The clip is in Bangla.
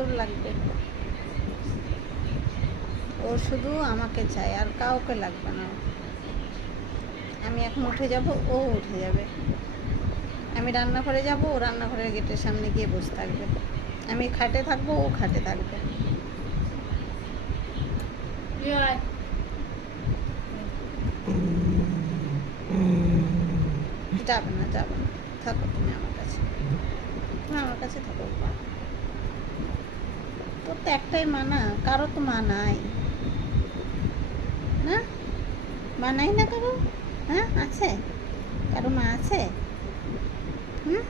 আদর লাগবে। ও শুধু আমাকে চাই, আর কাউকে লাগবে না। আমি এখন উঠে যাব, ও উঠে যাবে। আমি রান্নাঘরে যাব, ও রান্নাঘরের গেটের সামনে গিয়ে বসে থাকবে। আমি খাটে থাকবো, ও খাটে থাকবে। যাবে না, যাবে না, থাকো তুমি আমার কাছে, তুমি আমার কাছে থাকো। তোর তো একটাই মা না, কারো তো মা নাই না? মা নাই না কারো? হ্যাঁ আছে, কারো মা আছে? হুম।